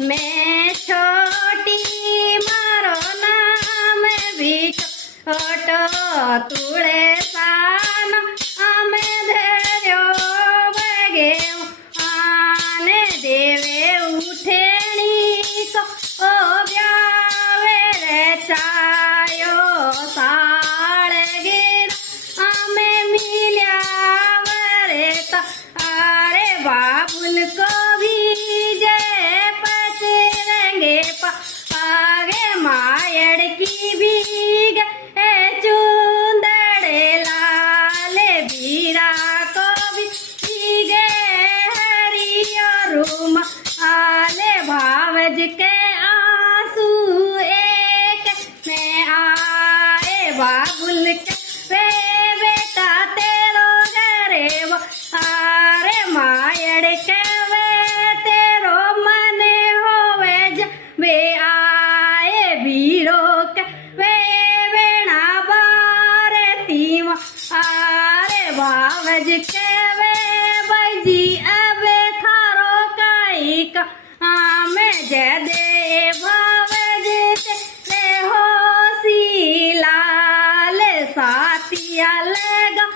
मैं छोटी मारो नाम भी छोटो तुळे सान आमे धर्यो बगे आने देवे उठेणी को ओ ब्यावे रे चायो साळगीर आमे मिल्या वरे ता अरे बाबुल को भीजे पचरंगे पागे मायड़ की भीग चूंदड़े लाले बीरा को भीगे हरियो रूम आले भावज के आंसू एक में आए बाबुल के वे बेटा तेरो गरीब आरे मायड़ के वे तेरो मने होवे वे आए बीरो के वे वेणा बारे तीम आरे भावज के वे बजी अबे थारो काई का आमे जय दे भावज ते हो सी लाल साथिया लगा